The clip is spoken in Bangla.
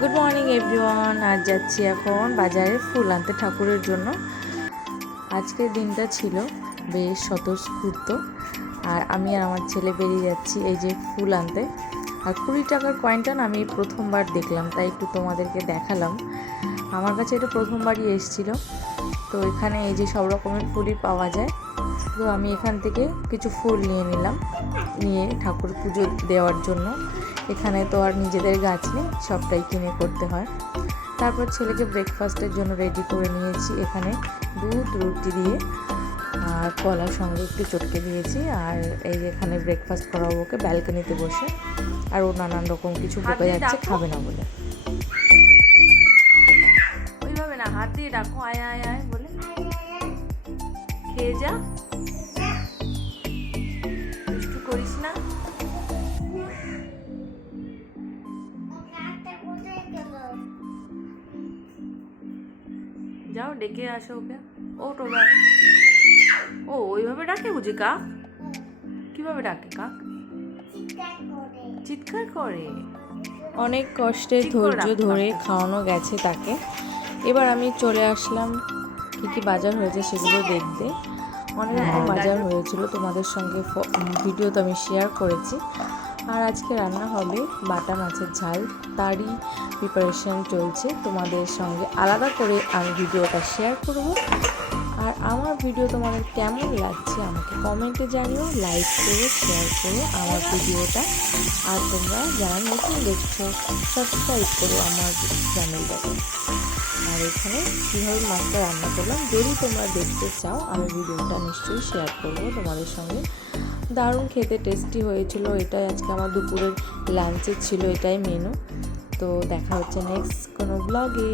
Good morning everyone. আজ যাচ্ছি এখন বাজারে ফুল আনতে ঠাকুরের জন্য। আজকের দিনটা ছিল বেশ স্বতঃস্ফূর্ত, আর আমি আর আমার ছেলে বেরিয়ে যাচ্ছি এই যে ফুল আনতে। আর 20 টাকার কয়েনটা না আমি প্রথমবার দেখলাম, তাই একটু তোমাদেরকে দেখালাম। আমার কাছে এটা প্রথমবারই এসেছিলো। তো এখানে এই যে সব রকমের ফুলই পাওয়া যায়। তো আমি এখান থেকে কিছু ফুল নিয়ে নিলাম, নিয়ে ঠাকুর পুজো দেওয়ার জন্য। এখানে তো আর নিজেদের গাছ নেই, সবটাই কিনে করতে হয়। তারপর ছেলেকে ব্রেকফাস্টের জন্য রেডি করে নিয়েছি। এখানে দুধ রুটি দিয়ে আর কলার সঙ্গে একটু চটকে দিয়েছি। আর এই যে এখানে ব্রেকফাস্ট করাবো ওকে ব্যালকনিতে বসে। আর ও নানান রকম কিছু বকে যাচ্ছে খাবে না বলে। ওইভাবে না, হাত দিয়ে ডাকো আয় আয় আয় বলে, খেয়ে যা, দুষ্টু করিস না। যাও ডেকে আসো ওকে। ও টোবা, ও ওইভাবে ডাকে বুঝি কাক? কিভাবে ডাকে কাক? চিৎকার করে। অনেক কষ্টে ধৈর্য ধরে খাওয়ানো গেছে তাকে। এবার আমি চলে আসলাম কী কী বাজার হয়েছে সেগুলো দেখতে। অনেক রকম বাজার হয়েছিল, তোমাদের সঙ্গে ভিডিও তো আমি শেয়ার করেছি। আর আজকে রান্না হবে বাটা মাছের ঝাল, তারই প্রিপারেশন চলছে। তোমাদের সঙ্গে আলাদা করে আমি ভিডিওটা শেয়ার করব। আর আমার ভিডিও তোমাদের কেমন লাগছে আমাকে কমেন্টে জানিও, লাইক করো, শেয়ার করো আমার ভিডিওটা। আর তোমরা যারা নতুন দেখছো সাবস্ক্রাইব করো আমার চ্যানেলটাকে। আর এখানে কীভাবে মাছটা রান্না করলাম যদি তোমরা দেখতে চাও আমি ভিডিওটা নিশ্চয়ই শেয়ার করবো তোমাদের সঙ্গে। দারুণ খেতে টেস্টি হয়েছিল। এটাই আজকে আমার দুপুরের লাঞ্চে ছিল, এটাই মেনু। তো দেখা হচ্ছে নেক্সট কোনো ব্লগে।